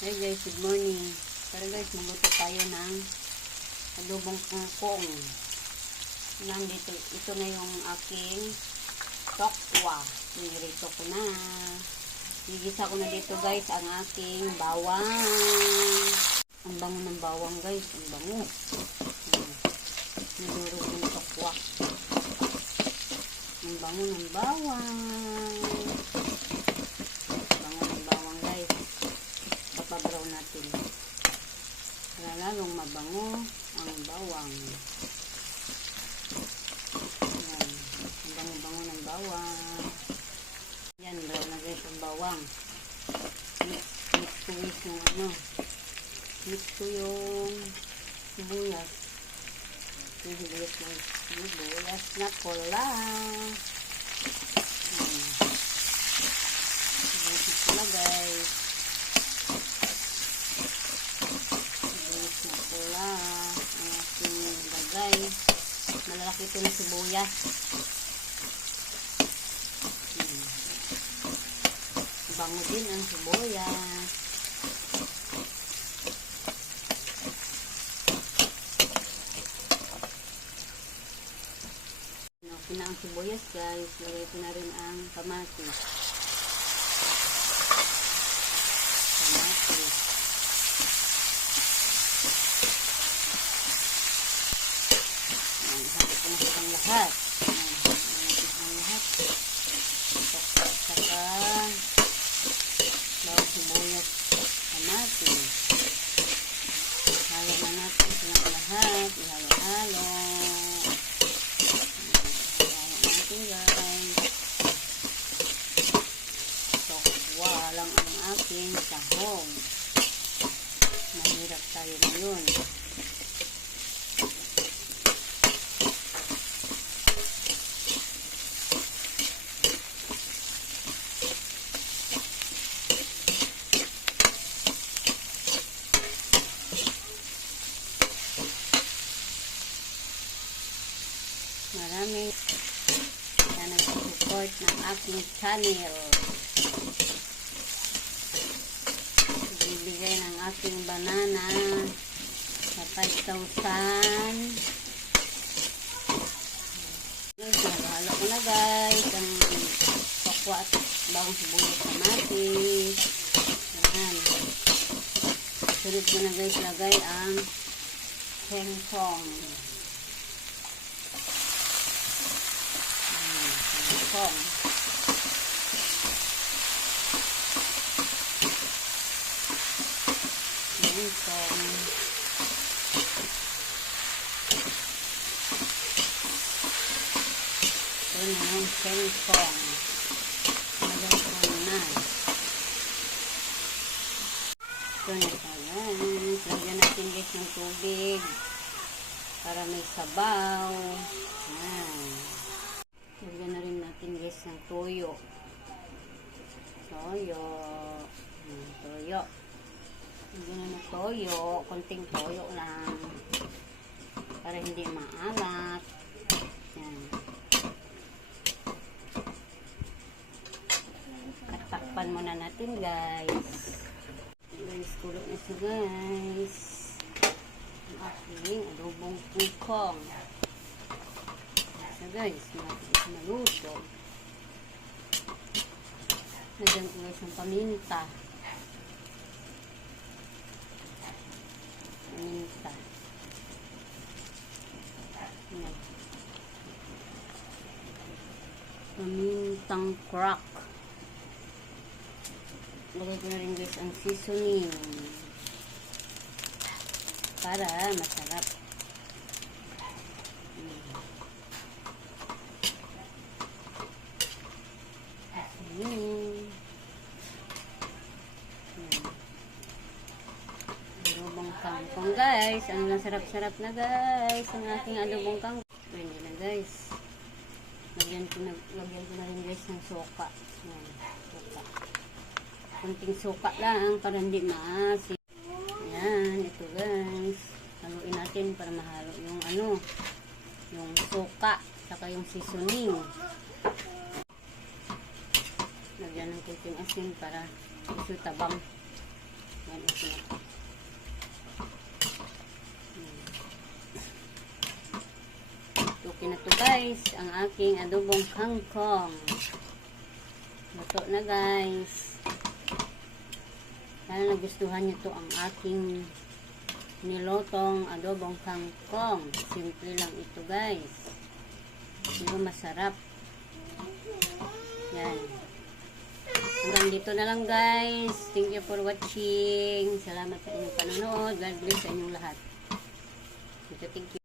Hey guys, good morning. Tara guys, magluto tayo ng adobong kangkong. Nandito, ito na yung aking tokwa. Nilito ko na. Gigisa ko na dito guys ang aking bawang. Ang bango ng bawang guys, ang bango. Hmm. Nilurog yung tokwa. Ang bango ng bawang. Bango ng bawang guys papabraw natin. Para lalong mabango ang bawang. Yan. Ang bango-bango ng bawang. Yan, brown na guys ang bawang. Mix, mix ko mix yung ano. Mix ko yung sibuyas. Sibuyas ng sibuyas na pula. Yan. Na pula guys. sibuyas na pula ang aking lagay malalaki ito na sibuyas hmm. bango din ang sibuyas Okay na ang sibuyas guys. Lagay ko na rin ang. Kamatis. হ্যাঁ Maraming sana support ng aking channel. Bibigay ng aking banana sa 5,000. Guys, naghalo ko na guys. Ang tokwa at bawang sibuyas kamatis. Ayan. Sunod ko na guys lagay ang kengkong. Yan kong. Ito na yung. Lagyan ko na. Ito na guys. Lagyan natin guys ng tubig para may sabaw. Yan. Na natin guys ng toyo. Toyo. Toyo. Lagyan na ng toyo. Konting toyo lang. Para hindi maalat. Yan. At takpan muna natin guys. Guys, kulot na siya guys. Ang aking adobong kukong. So guys, malapit na luto. Nagyan ko guys ng paminta. Paminta. Pamintang crack. Lagay ko na rin guys ang seasoning. Para masarap. Ayan. Ayan. Adobong kangkong guys. Ang nasarap-sarap na guys. Ang aking adobong kangkong. Ayan yun na guys. Lagyan ko na, lagyan ko na rin guys ng suka. Ayan, suka. Kunting suka lang para hindi maasin. Ayan, ito guys. Haluin natin para mahalo yung ano, yung suka, saka yung seasoning. Lagyan ng kunting asin para iso tabang. Yan, Okay na to guys, ang aking adobong kangkong. Luto na guys. Sana nagustuhan nyo to ang aking nilotong adobong kangkong. Simple lang ito guys. Pero masarap. Yan. Hanggang dito na lang guys. Thank you for watching. Salamat sa inyong panonood. God bless sa inyong lahat. Thank you, thank you.